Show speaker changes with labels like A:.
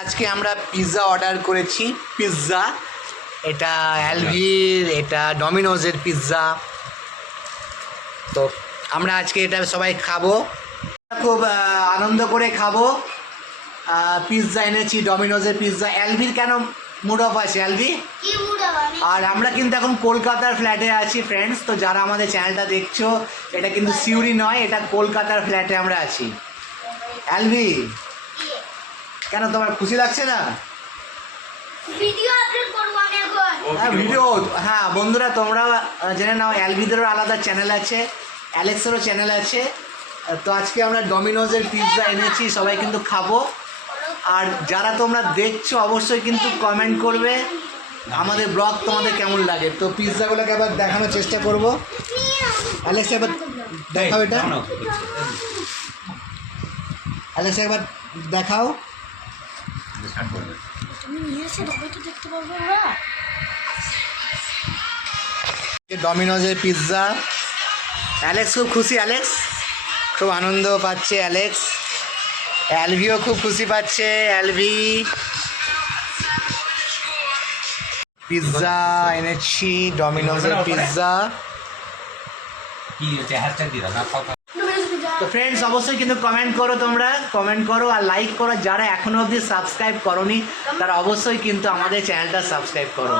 A: আজকে আমরা pizza order করেছি। পিৎজা এটা অ্যালভির এটা ডমিনোজের পিৎজা তো আমরা আজকে এটা সবাই খাব। খুব আনন্দ করে খাব। পিৎজা এনেছি ডমিনোজের পিৎজা অ্যালভির কেন মুড অফ আছে অ্যালভি আর আমরা কিন্তু এখন কলকাতার ফ্ল্যাটে আছি ফ্রেন্ডস তো যারা আমাদের চ্যানেলটা দেখছ এটা কিন্তু সিউড়ি নয় এটা কলকাতার ফ্ল্যাটে আমরা আছি। অ্যালভি কেন তোমার খুশি লাগছে না?
B: ভিডিও আপলোড করব আমি এখন।
A: হ্যাঁ ভিডিও হ্যাঁ বন্ধুরা তোমরা জেনে নাও অ্যালভিদেরও আলাদা চ্যানেল আছে অ্যালেক্সেরও চ্যানেল আছে। তো আজকে আমরা ডমিনোজের পিৎজা এনেছি সবাই কিন্তু খাব। আর যারা তোমরা দেখছ অবশ্যই কিন্তু কমেন্ট করবে। আমাদের ব্লগ তোমাদের কেমন লাগে? তো পিৎজাগুলোকে এবার দেখানোর চেষ্টা করব। অ্যালেক্স একবার দেখাও এটা। অ্যালেক্স একবার দেখাও।
B: তুমি নিয়ে এসে তবে তো দেখতে পারব আমরা
A: ডমিনোজের পিৎজা অ্যালেক্স খুব খুশি অ্যালেক্স খুব আনন্দ পাচ্ছে অ্যালেক্স অ্যালভিও খুব খুশি পাচ্ছে অ্যালভি পিৎজা এনেছি ডমিনোজের পিৎজা
C: কি হচ্ছে? হ্যাশট্যাগ কথা
A: তো ফ্রেন্ডস অবশ্যই কিন্তু কমেন্ট করো তোমরা। কমেন্ট করো আর লাইক করো। যারা এখনও অবধি সাবস্ক্রাইব করনি, তারা অবশ্যই কিন্তু আমাদের চ্যানেলটা সাবস্ক্রাইব করো।